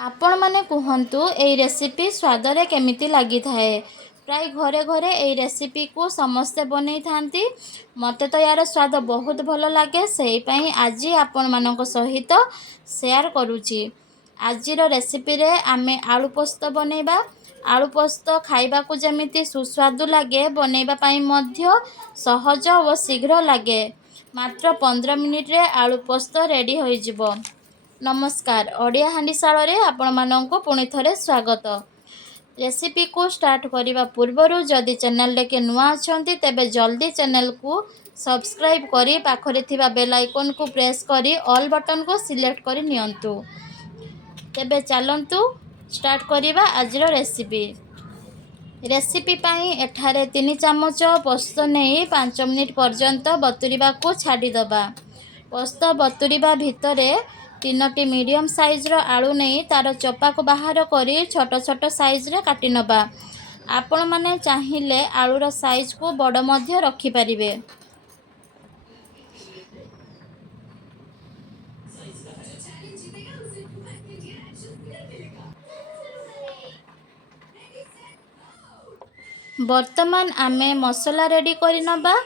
आपण माने कुहंतु एई रेसिपी स्वादरे केमिति लगी थाए। प्राय घरे घरे एई रेसिपी को समस्ते बनै थांती। मते तो यार स्वाद बहुत भल लगे सेई पई आजी आपण मानक सहित शेयर करूची। आजिर रेसिपी रे आमे आलू पोस्त बनेबा। आलू पोस्त खाइबा को जेमिति सुस्वादु लागे बनेबा पई मध्य सहज और शीघ्र लागे। मात्र 15 मिनिट रे आलू पोस्त रेडी होई जिवो। नमस्कार ओडिया हांडीशाल रे आपण मानक पुणी थरे स्वागत। रेसिपी को स्टार्ट करने पूर्वर जदि चैनल के नुआ अछंती तेबे जल्दी चैनल को सब्सक्राइब करी पाखरे थिबा बेल आइकन को प्रेस करी ऑल बटन को सिलेक्ट करी नियंतु। तेबे चलंतु स्टार्ट करिबा आजिर रेसिपी। रेसिपी पाई एठारे 3 चामच पोस्त नहीं 5 मिनिट पर्यंत बतुरिबा को छाड़ी दबा। पोस्त बतुरिबा भितरे 3टी मीडियम साइज आलू नहीं तार चोपा को बाहर करी छोट छोट साइज रे काटी नबा। आपण माने चाहिए आलूर साइज को बड़ मध्य रखि परिबे। वर्तमान आमे मसला रेडी करि नबा।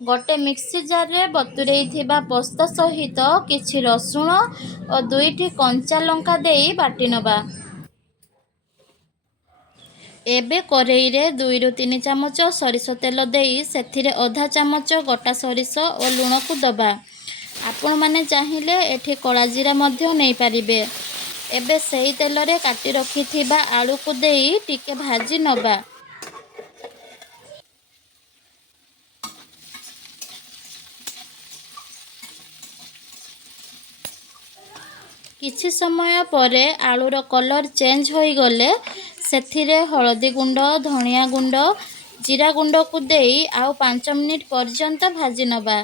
गोटे मिक्सी जार रे बतुरेई थिबा पोस्त सहित किछि रसुण और 2टी कंचा लंका देई बाटी नबा। एबे करेई रे 2 रु 3 चामच सरिष तेल देई सेथिरे आधा चामच गोटा सरिष और लूण को दबा। आपण माने चाहिए एठी कला जीरा मध्य नहीं पारिबे। एबे सेही तेल रे काटी रखी थिबा आलू को देई टिके भाजी नबा। किछि समय परे आलूर कलर चेंज होई गले सेथिरे हळदी गुंड धनिया गुंड जीरा गुंड को देई आउ 5 मिनिट पर्यंत भाजी नबा।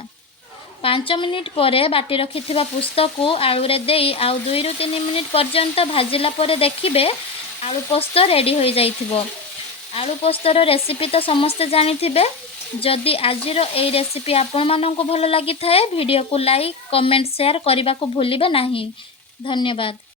5 मिनिट परे बाटी रखिथिबा पुस्तक को आलू रे देई आउ 2 रु 3 मिनिट पर्यंत भाजिला परे देखिबे आलू पोस्त रेडी होई जाइथिबो। आलू पोस्तर रेसिपी तो समस्ते जानिथिबे। जदि आजिर एई रेसिपी आपण माननकु भल लागि थाए वीडियो को लाइक कमेंट शेयर करबा को भूलिबे नाही। धन्यवाद।